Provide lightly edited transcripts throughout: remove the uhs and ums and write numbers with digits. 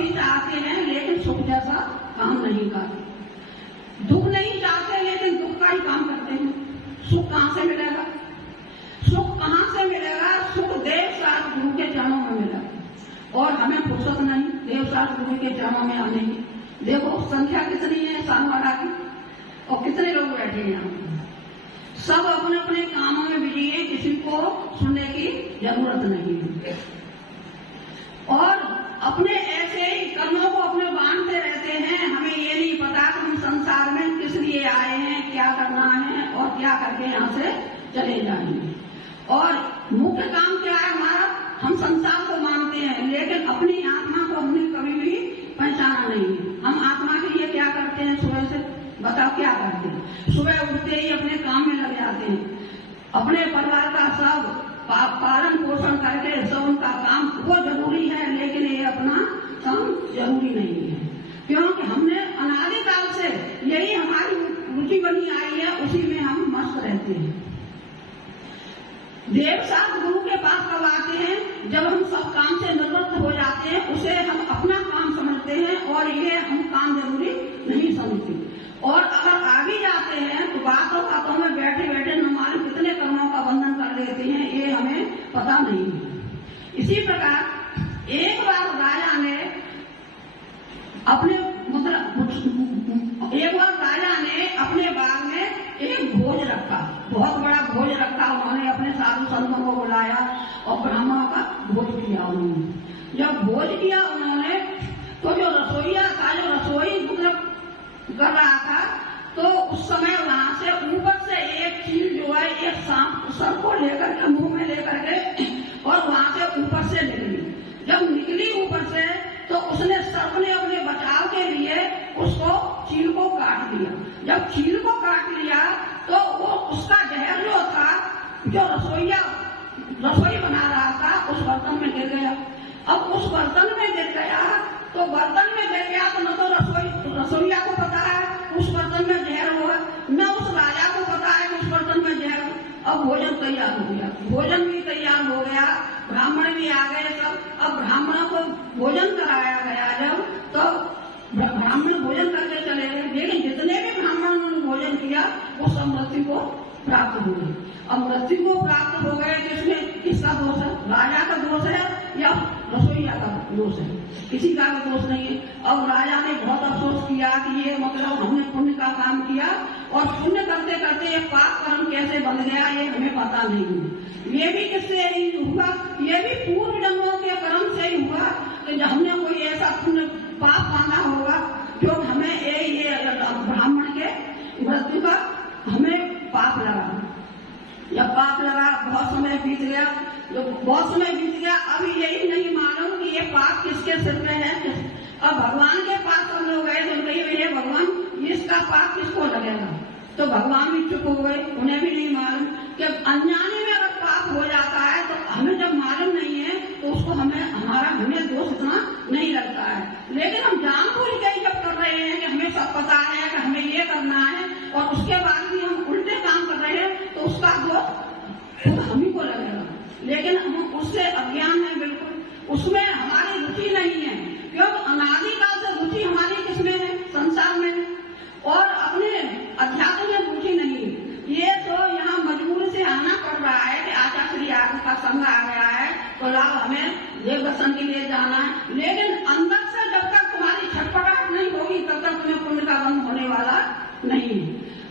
सभी चाहते हैं लेकिन सुख जैसा काम नहीं करते। दुख नहीं चाहते लेकिन दुख का ही काम करते हैं। सुख कहाँ से मिलेगा? सुख कहाँ से मिलेगा? सुख देव शास्त्र गुरु के चरणों में मिलेगा और हमें फुर्सत नहीं देव शास्त्र गुरु के चरणों में आने की। देखो संख्या कितनी है सानवाड़ा की और कितने लोग बैठे हैं यहाँ। सब अपने अपने कामों में बिजी हैं, किसी को सुनने की जरूरत नहीं है और अपने ऐसे ही कर्मों को अपने बांधते रहते हैं। हमें ये नहीं पता कि हम संसार में किस लिए आए हैं, क्या करना है और क्या करके यहाँ से चले जाएंगे। और मुख्य काम क्या है हमारा? हम संसार को मानते हैं लेकिन अपनी आत्मा को हमने कभी भी पहचाना नहीं है। हम आत्मा के लिए क्या करते हैं? सुबह से बताओ क्या करते हैं? सुबह उठते ही अपने काम में लग जाते हैं, अपने परिवार का सब पालन पोषण करके सब उनका काम वो जरूरी है लेकिन ये अपना काम जरूरी नहीं है, क्योंकि हमने अनादिकाल से यही हमारी रुचि बनी आई है, उसी में हम मस्त रहते हैं। देव शास्त्र गुरु के पास कब आते हैं? जब हम सब काम से निवृत्त हो जाते हैं, उसे हम अपना काम समझते हैं और ये हम काम जरूरी नहीं समझते। और अगर आगे जाते हैं तो बातों बातों में बैठे बैठे न मालूम कितने कर्मों का बंधन कर देते हैं, ये हमें पता नहीं है। इसी प्रकार एक बार राजा ने अपने बाग में एक भोज रखा, बहुत बड़ा भोज रखा। उन्होंने अपने साधु संतों को बुलाया और ब्राह्मणों का भोज किया उन्होंने। जब भोज किया उन्होंने तो जो रसोईया था, जो रसोई कर रहा था, तो उस समय वहां से ऊपर से एक चील जो है एक सांप सर को लेकर के मुंह में लेकर के और वहां से ऊपर से निकली। जब निकली ऊपर से तो उसने सर्प ने अपने बचाव के लिए उसको चील को काट लिया। जब चील को काट लिया तो वो उसका जहर जो था, जो रसोई बना रहा था, उस बर्तन में गिर गया। अब उस बर्तन में गिर गया तो बर्तन में गिर गया तो न तो रसोईया को पता है उस बर्तन में जहर हुआ, न उस राजा को पता है कि उस बर्तन में जहर। अब भोजन तैयार हो गया, भोजन भी तैयार हो गया, ब्राह्मण भी आ गए सब। अब ब्राह्मणों को भोजन कराया गया जब, तो ब्राह्मण भोजन करके चले गए, लेकिन जितने भी ब्राह्मणों ने भोजन किया वो सब मृत्यु को प्राप्त हो गए। अब मृत्यु को प्राप्त हो गए जिसमें किसका दोष है? राजा का दोष है या रसोईया का दोष है? किसी का भी दोष नहीं है। अब राजा ने बहुत अफसोस किया कि ये मतलब हमने पुण्य का काम किया और पुण्य करते करते ये पाप कर्म कैसे बन गया ये हमें पता नहीं है। ये भी किससे ही हुआ? ये भी पूर्व जन्मों के कर्म से ही हुआ कि जब हमने कोई ऐसा पुण्य पाप माना होगा जो हमें ये ब्राह्मण के मृत्यु का हमें पाप लगा। जब पाप लगा बहुत समय बीत गया, अब यही नहीं मालूम कि ये पाप किसके सिर में है। अब भगवान के पास हम लोग गए तो कही भगवान इसका पाप किसको लगेगा? तो भगवान भी चुप हो गए, उन्हें भी नहीं मालूम कि अनजाने में अगर पाप हो जाता है तो हमें जब मालूम नहीं है तो उसको हमें दोष इतना नहीं लगता है। लेकिन हम जानबूझ के जब कर रहे हैं कि हमें सब पता है कि हमें ये करना है और उसके बाद भी हम उल्टे काम कर रहे हैं तो उसका दोष हम ही को लगेगा। लेकिन हम उससे अज्ञान है बिल्कुल, उसमें हमारी रुचि नहीं है, क्योंकि अनादिकाल से रुचि हमारी किसमें है? संसार में है और अपने अध्यात्म में रुचि नहीं है। ये तो यहाँ मजबूरी से आना पड़ रहा है कि आचार्य आदि का संग आ गया है तो लाभ हमें देव दर्शन के लिए जाना है। लेकिन अंदर से जब तक तुम्हारी छटपटाहट नहीं होगी तब तक तुम्हें पुण्य का बंध होने वाला नहीं है।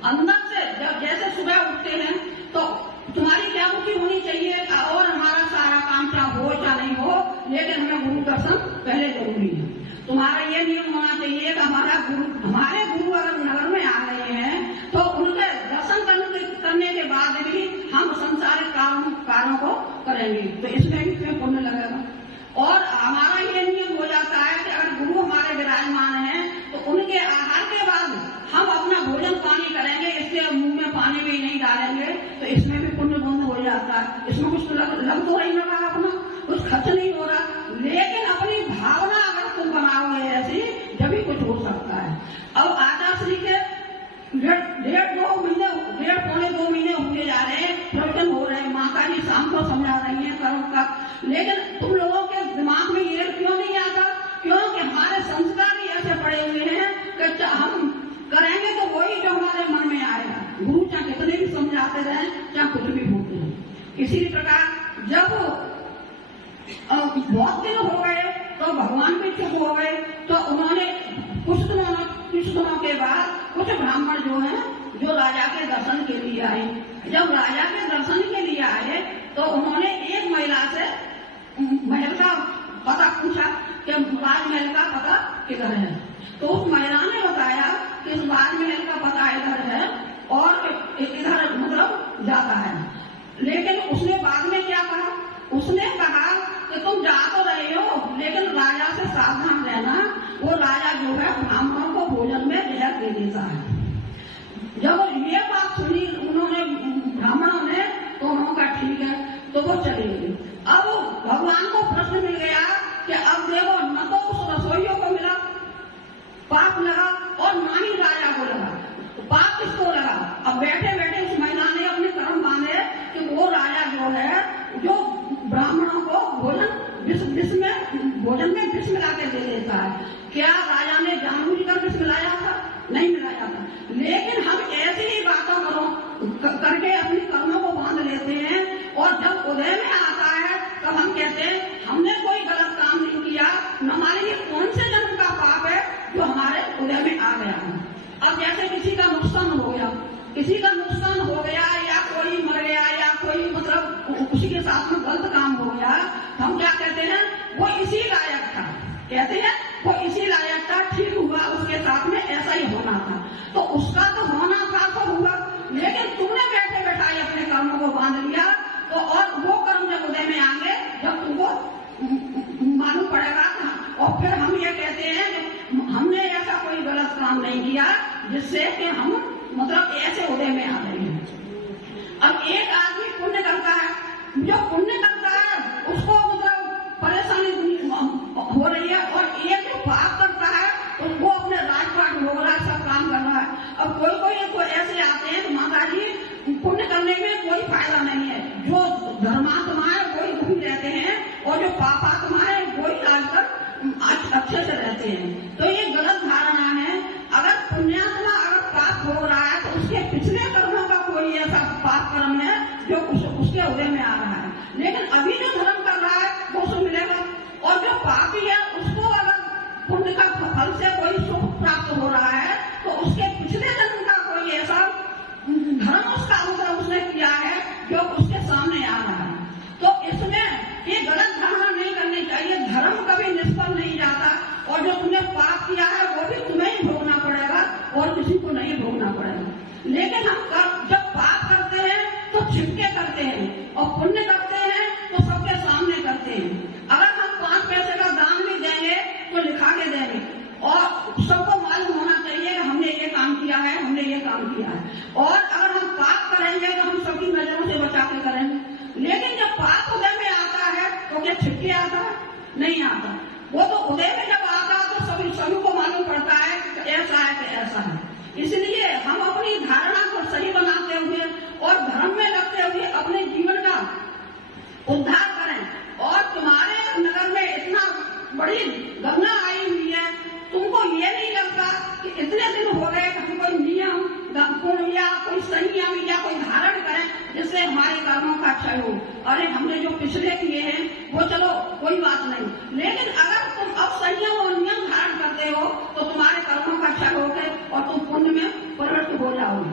अंदर से जब जैसे सुबह उठते हैं तो तुम्हारी क्या रुचि होनी चाहिए और हमारा सारा काम चाहे हो या नहीं हो, लेकिन हमें गुरु दर्शन पहले जरूरी है। तुम्हारा ये नियम होना चाहिए कि हमारे गुरु अगर नगर में आ रहे हैं तो उनके दर्शन करने के बाद भी हम संसारिक कार्यों को करेंगे, तो इसमें भी तुम्हें पुण्य लगेगा। और हमारा ये नियम हो जाता है कि अगर गुरु हमारे विराजमान हैं तो उनके आहार के बाद हम अपना भोजन पानी करेंगे, इससे मुंह में पानी भी नहीं डालेंगे, तो इसमें भी पुण्य बंध हो जाता है। इसमें कुछ लग तो नहीं रहा, अपना कुछ खर्च नहीं हो रहा, लेकिन अपनी भावना अगर तुम बनाओगे ऐसी जब कुछ हो सकता है। अब आचार्य के डेढ़ पौने 2 महीने होने जा रहे हैं, प्रवचन हो रहे हैं, माता जी शाम को समझा रही है कर्म का, लेकिन तुम लोगों के दिमाग में ये क्यों नहीं आता? क्योंकि हमारे खाते रहे, चाहे कुछ भी होते रहे। इसी प्रकार जब बहुत दिन हो गए तो भगवान भी चुप हो गए, तो उन्होंने कुछ दिनों के बाद कुछ ब्राह्मण जो है जो राजा के दर्शन के लिए आए। जब राजा के दर्शन के लिए आए तो उन्होंने एक महिला से महल का पता पूछा कि राजमहल का पता किधर है। तो उस महिला ने बताया कि इस राजमहल का पता इधर है और इधर मतलब जाता है। लेकिन उसने बाद में क्या कहा, उसने कहा कि तुम जा तो रहे हो लेकिन राजा से सावधान रहना, वो राजा जो है ब्राह्मणों को भोजन में जहर दे देता है। जब ये बात सुनी उन्होंने ब्राह्मणों ने तो उन्होंने कहा ठीक है, तो वो चले गए। अब भगवान को प्रश्न मिल गया कि अब देखो न तो उस रसोइयों को मिला पाप लगा और ना ही राजा को लगा, तो पाप किसको लगा। अब बैठे बैठे उस महिला ने अपने कर्म बांधे कि वो राजा जो है जो ब्राह्मणों को भोजन में विष मिला के दे देता है। क्या राजा ने जानबूझकर विष मिलाया था? नहीं मिलाया था। लेकिन हम ऐसी ही बातों करके अपनी कर्मों को बांध लेते हैं और जब उदय में आता है तब हम कहते हैं हमने कोई गलत काम नहीं किया, न हमारे लिए कौन से जन्म का पाप है जो हमारे उदय में आ गया है। अब जैसे किसी का नुकसान हो गया या कोई मर गया या कोई मतलब उसी के साथ में गलत काम हो गया, तो हम क्या कहते हैं वो इसी लायक था, कहते हैं वो इसी लायक था, ठीक हुआ उसके साथ में ऐसा ही होना था। तो उसका तो होना था तो हुआ, लेकिन तुमने बैठे बैठाए अपने कर्मों को बांध लिया तो और वो कर्म जब उदय में आएंगे जब तुमको मालूम पड़ेगा। और फिर हम ये कहते हैं कि हमने ऐसा कोई गलत काम नहीं किया जिससे कि हम मतलब ऐसे उदय में आ गए हैं। अब एक आदमी पुण्य करता है, जो पुण्य करता है उसको मतलब परेशानी हो रही है, और ये जो पाप करता है तो वो अपने राजपाट हो रहा है, सब काम कर रहा है। अब कोई तो ऐसे आते हैं तो माता जी पुण्य करने में कोई फायदा नहीं है, जो धर्मात्मा है वही दुखी रहते हैं और जो पापात्मा है वही आजकल अच्छे से रहते हैं। तो ये गलत धारणा है। अगर पुण्यात्मा अगर पाप हो रहा है तो उसके पिछले कर्मों का कोई ऐसा पाप कर्म है जो उसके उदय में आ रहा है, लेकिन अभी जो धर्म कर रहा है वो उसको मिलेगा। और जो पापी है उसको अगर पुण्य का फल से कोई सुख प्राप्त हो रहा है तो उसके पिछले जन्म का कोई ऐसा धर्म उसका मतलब उसने किया है जो उसके सामने आ रहा है। तो इसमें ये गलत धारणा नहीं करनी चाहिए। धर्म कभी निष्फल नहीं जाता और जो तुमने पाप किया है वो भी तुम्हें ही भोगना पड़ेगा और किसी को नहीं भोगना पड़ेगा। लेकिन हम जब पाप करते हैं तो छिपके करते हैं और पुण्य करते हैं तो सबके सामने करते हैं। अगर हम 5 पैसे का दान भी देंगे तो लिखा के देंगे और सबको मालूम होना चाहिए कि हमने ये काम किया है, हमने ये काम किया है। और अगर हम पाप करेंगे तो हम सबकी नजरों से बचा के करेंगे। लेकिन जब पाप उदय में आता है तो क्या छिपके आता है? नहीं आता। वो तो उदय में जब आता है तो सभी को मालूम पड़ता है कि ऐसा है कि ऐसा है। इसलिए हम अपनी धारणा को सही बनाते हुए और धर्म में लगते हुए अपने जीवन का उद्धार करें। और तुम्हारे नगर में इतना बड़ी गंगा आई हुई है, तुमको ये नहीं लगता कि इतने दिन हो गए कि हम कोई नियम या कोई संयम या कोई धारण करें जिससे हमारे कर्मों का क्षय हो। अरे हमने जो पिछले किए हैं वो चलो कोई बात नहीं, लेकिन अगर तुम अब संयम और नियम धारण करते हो तो तुम्हारे कर्मों का क्षय हो गए और तुम पुण्य में परिवर्तित हो जाओगे।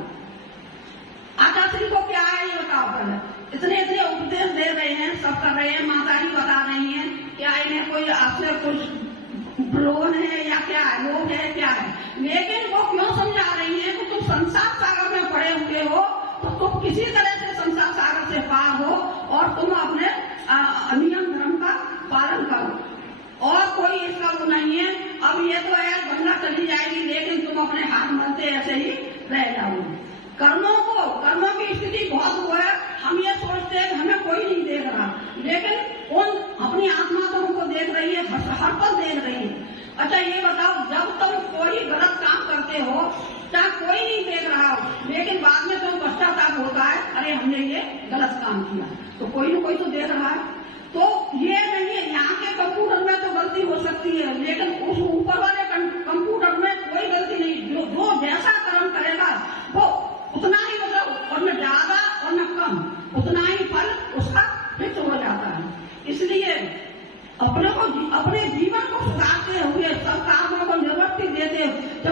आचार्य को क्या है ये बताओ पहले। इतने उपदेश दे रहे हैं, सब कर रहे हैं, माता जी बता रही हैं, क्या इन्हें कोई आपसे कुछ प्रलोभन है या क्या है, लोभ है क्या है। लेकिन वो क्यों समझा रही है कि तुम संसार सागर में पड़े हुए हो तो तुम किसी तरह से संसार सागर से पार हो और तुम अपने नियम धर्म का पालन करो और कोई इसका वो नहीं है। अब ये तो है गंगा चली जाएगी लेकिन तुम अपने हाथ मलते ऐसे ही रह जाओगे। कर्मों की स्थिति बहुत वो है। हम ये सोचते हैं हमें कोई नहीं देख रहा, लेकिन कौन अपनी आत्मा तो हमको देख रही है, हर पल देख रही है। अच्छा ये बताओ, जब तुम कोई गलत काम करते हो चाहे कोई नहीं देख रहा हो, लेकिन बाद में तुम पश्चाताप होता है, अरे हमने ये गलत काम किया, तो कोई न कोई तो देख रहा है। तो ये नहीं है, यहाँ के कंप्यूटर में तो गलती हो सकती है, लेकिन उस ऊपर वाले कंप्यूटर में कोई गलती नहीं। जो जैसा कर्म करेगा वो उतना ही मतलब और ज्यादा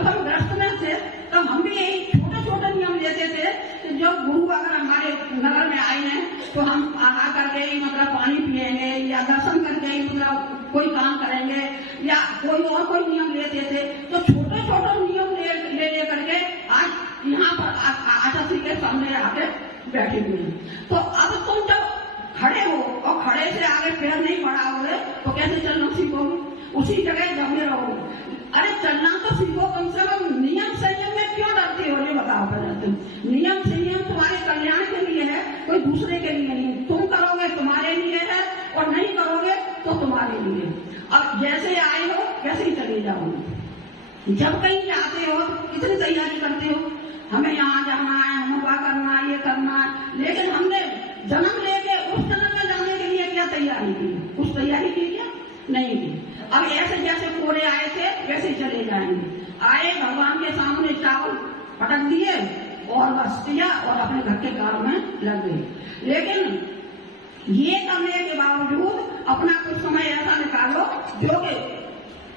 जब हम ग्रस्त में थे तब हम भी यही छोटे छोटे नियम लेते थे कि जब गुरु अगर हमारे नगर में आए हैं तो हम आहा करके ही मतलब पानी पिएंगे या दर्शन करके ही मतलब कोई काम करेंगे या कोई और कोई नियम लेते थे। तो छोटे छोटे नियम ले करके आज यहाँ पर आशा श्री के सामने आके बैठे हुए हैं। तो अब तुम जब खड़े हो और खड़े से आगे पैर नहीं बढ़ाओगे तो कैसे चलना सीखोगे? उसी जगह जमे रहोगे। अरे चलना तो सीखो, कम से कम नियम संयम में क्यों डरते हो? ये बताओ पहले तुम। नियम संयम तुम्हारे कल्याण के लिए है, कोई दूसरे के लिए नहीं। तुम करोगे तुम्हारे लिए है और नहीं करोगे तो तुम्हारे लिए। अब जैसे आए हो वैसे ही चले जाओगे। जब कहीं जाते हो कितनी तैयारी करते हो, हमें यहाँ जाना है, हमें वहाँ करना है, ये करना है। लेकिन हमने जन्म लेके उस जन्म में जाने के लिए क्या तैयारी की? कुछ तैयारी की क्या? नहीं की। अब ऐसे जैसे कोरे आए थे वैसे चले जाएंगे। आए भगवान के सामने चावल पटक दिए और बस दिया और अपने घर के काम में लग गए। लेकिन ये करने के बावजूद अपना कुछ समय ऐसा निकालो जो कि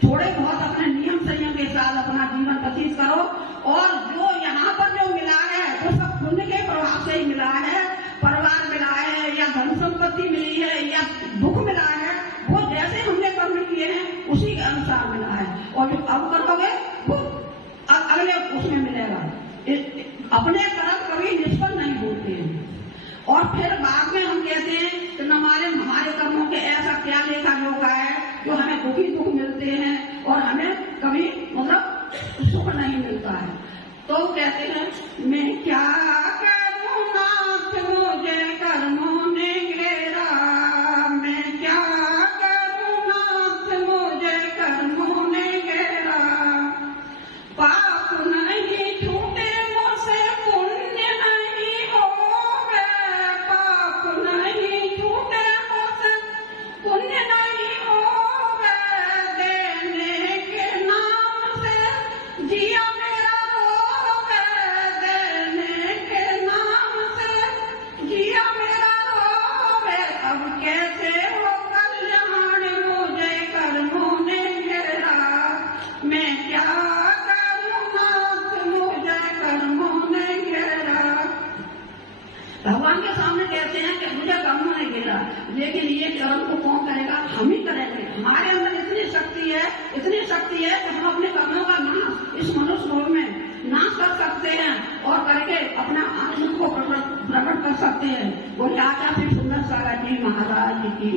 थोड़े बहुत अपने नियम संयम के साथ अपना जीवन व्यतीत करो। और जो यहाँ पर जो मिला है वो सब पुण्य के प्रभाव से ही मिला है। परिवार मिला है या धन संपत्ति मिली है या दुख मिला है, वो जैसे हमने कर्म किए हैं उसी के अनुसार मिला है। और जो अब करोगे वो अगले उसमें मिलेगा। अपने कर्म कभी निष्फल नहीं होते हैं। और फिर बाद में हम कहते हैं कि हमारे कर्मों के ऐसा क्या लेखा जोखा है जो हमें दुख मिलते हैं और हमें कभी मतलब सुख नहीं मिलता है। तो कहते हैं मैं क्या करूं नाथ मुझे कर्मों ने घेरा, मैं क्या करूं नाथ मुझे कर्मों ने घेरा। पाप नहीं छूटे मुझसे पुण्य नहीं होवे, पाप नहीं छूटे मुझसे पुण्य नहीं होवे। देने के नाम से जिया मेरा रोवे, देने के नाम से जिया मेरा रोवे। अब कैसे हो कल्याण मुझे कर्मों ने घेरा, मैं क्या करूं नाथ मुझे कर्मों ने घेरा। भगवान के सामने कहते हैं कि मुझे कर्मों ने घेरा, लेकिन ये कर्म को कौन करेगा? हम ही करेंगे। हमारे अंदर इतनी शक्ति है कि हम अपने कर्मों का नाश इस मनुष्य लोक में नाश कर सकते हैं और करके अपना आनंद को प्रकट कर सकते हैं। बोले आचार्य सुंदर सागर जी महाराज की